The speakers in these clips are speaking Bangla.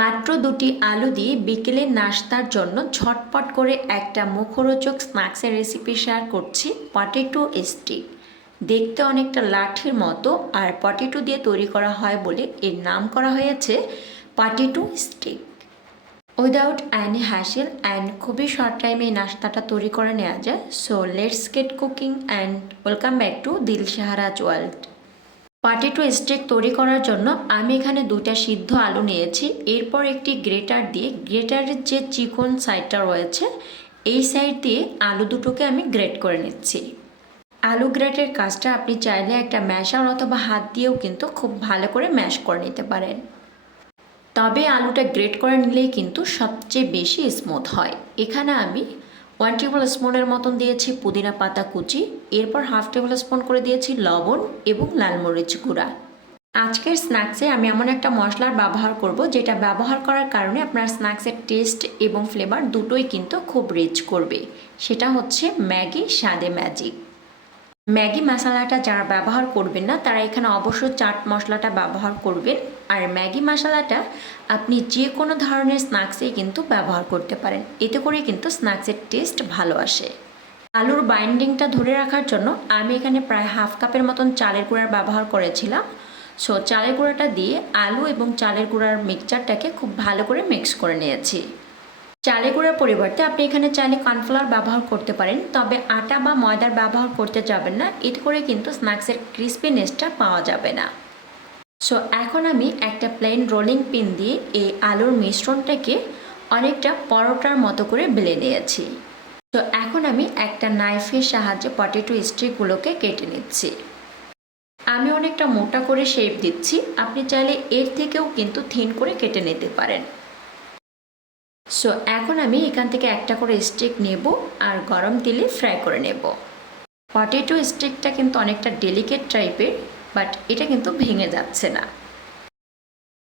মাত্র ২টি আলু দিয়ে বিকেলের নাস্তার জন্য ঝটপট করে একটা মুখরোচক স্ন্যাক্সের রেসিপি শেয়ার করছি। পটেটো স্টিক দেখতে অনেকটা লাঠির মতো, আর পটেটো দিয়ে তৈরি করা হয় বলে এর নাম করা হয়েছে potato stick. Without any hassle and খুবই শর্ট টাইমে এই নাস্তাটা তৈরি করে নেওয়া যায়। So let's get cooking and welcome back to Dilshaharaj world. Potato stick তৈরি করার জন্য আমি এখানে 2টা সিদ্ধ আলু নিয়েছি। এরপর একটি গ্রেটার দিয়ে গ্রেটারের যে চিকন সাইডটা রয়েছে এই সাইড দিয়ে আলু দুটোকে আমি গ্রেট করে নিচ্ছি। আলু গ্রেটের কাজটা আপনি চাইলে একটা ম্যাশার অথবা হাত দিয়েও কিন্তু খুব ভালো করে ম্যাশ করে নিতে পারেন, তবে আলুটা গ্রেট করে নিলেই কিন্তু সবচেয়ে বেশি স্মুথ হয়। এখানে আমি 1 টেবিল স্পুনের মতন দিয়েছি পুদিনা পাতা কুচি, এরপর 1/2 টেবিল স্পুন করে দিয়েছি লবণ এবং লাল মরিচ গুঁড়া। আজকের স্ন্যাক্সে আমি এমন একটা মশলার ব্যবহার করব যেটা ব্যবহার করার কারণে আপনার স্ন্যাক্সের টেস্ট এবং ফ্লেভার দুটোই কিন্তু খুব রিচ করবে। সেটা হচ্ছে ম্যাগি স্বাদে ম্যাজিক। ম্যাগি মশলাটা যারা ব্যবহার করবেন না তারা এখানে অবশ্যই চাট মশলাটা ব্যবহার করবেন। আর ম্যাগি মশলাটা আপনি যে কোনো ধরনের স্ন্যাক্সেই কিন্তু ব্যবহার করতে পারেন, এতে করে কিন্তু স্ন্যাক্সের টেস্ট ভালো আসে। আলুর বাইন্ডিংটা ধরে রাখার জন্য আমি এখানে প্রায় 1/2 কাপের মতন চালের গুঁড়ার ব্যবহার করেছিলাম। সো চালের গুঁড়াটা দিয়ে আলু এবং চালের গুঁড়ার মিক্সচারটাকে খুব ভালো করে মিক্স করে নিয়েছি। চালের গুঁড়ার পরিবর্তে আপনি এখানে চাইলে কর্নফ্লাওয়ার ব্যবহার করতে পারেন, তবে আটা বা ময়দার ব্যবহার করতে যাবেন না, এতে করে কিন্তু স্ন্যাক্সের ক্রিস্পিনেসটা পাওয়া যাবে না। সো এখন আমি একটা প্লেন রোলিং পিন দিয়ে এই আলুর মিশ্রণটাকে অনেকটা পরোটার মতো করে বেলে নিয়েছি। তো এখন আমি একটা নাইফের সাহায্যে পটেটো স্টিকগুলোকে কেটে নিচ্ছি। আমি অনেকটা মোটা করে শেপ দিচ্ছি, আপনি চাইলে এর থেকেও কিন্তু থিন করে কেটে নিতে পারেন। সো এখন আমি এখান থেকে একটা করে স্টিক নেব আর গরম তেলে ফ্রাই করে নেব। পটেটো স্টিকটা কিন্তু অনেকটা ডেলিকেট টাইপের, বাট এটা কিন্তু ভেঙে যাচ্ছে না।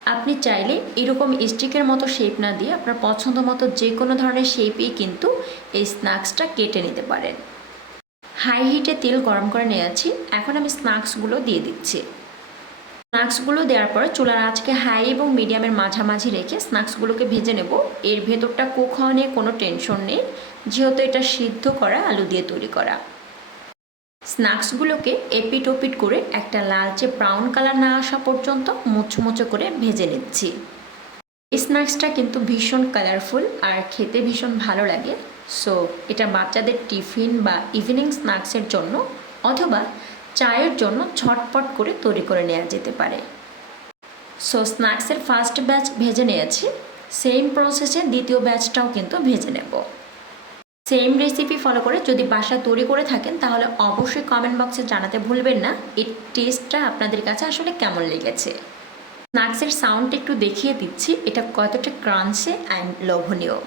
আপনি চাইলে এরকম স্টিকের মতো শেপ না দিয়ে আপনার পছন্দ মতো যে কোনো ধরনের শেপেই কিন্তু এই স্ন্যাক্সটা কেটে নিতে পারেন। হাই হিটে তেল গরম করে নিয়েছি, এখন আমি স্ন্যাক্সগুলো দিয়ে দিচ্ছি। স্ন্যাক্সগুলো দেওয়ার পর চুলার আঁচকে হাই এবং মিডিয়ামের মাঝামাঝি রেখে স্ন্যাক্সগুলোকে ভেজে নেব। এর ভেতরটা কুক হওয়া নিয়ে কোনো টেনশন নেই, যেহেতু এটা সিদ্ধ করা আলু দিয়ে তৈরি করা। স্ন্যাক্সগুলোকে এপিট ওপিট করে একটা লালচে ব্রাউন কালার না আসা পর্যন্ত মুচমুচো করে ভেজে নিচ্ছি। এই স্ন্যাক্সটা কিন্তু ভীষণ কালারফুল আর খেতে ভীষণ ভালো লাগে। সো এটা বাচ্চাদের টিফিন বা ইভিনিং স্ন্যাক্সের জন্য অথবা চায়ের জন্য ঝটপট করে তৈরি করে নেওয়া যেতে পারে। সো স্ন্যাক্সের ফার্স্ট ব্যাচ ভেজে নিয়েছি, সেম প্রসেসে দ্বিতীয় ব্যাচটাও কিন্তু ভেজে নেব। সেম রেসিপি ফলো করে যদি বাসায় তৈরি করে থাকেন তাহলে অবশ্যই কমেন্ট বক্সে জানাতে ভুলবেন না এর টেস্টটা আপনাদের কাছে আসলে কেমন লেগেছে। স্ন্যাক্সের সাউন্ড একটু দেখিয়ে দিচ্ছি এটা কতটা ক্রাঞ্চি অ্যান্ড লোভনীয়।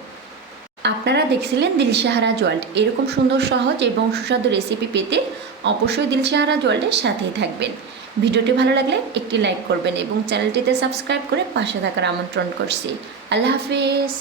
আপনারা দেখছিলেন দিলশাহারাজ ওয়ার্ল্ড। এরকম সুন্দর সহজ এবং সুস্বাদু রেসিপি পেতে অবশ্যই দিলশাহারাজ ওয়ার্ল্ডের সাথেই থাকবেন। ভিডিওটি ভালো লাগলে একটি লাইক করবেন এবং চ্যানেলটিতে সাবস্ক্রাইব করে পাশে থাকার আমন্ত্রণ করছি। আল্লাহ হাফিজ।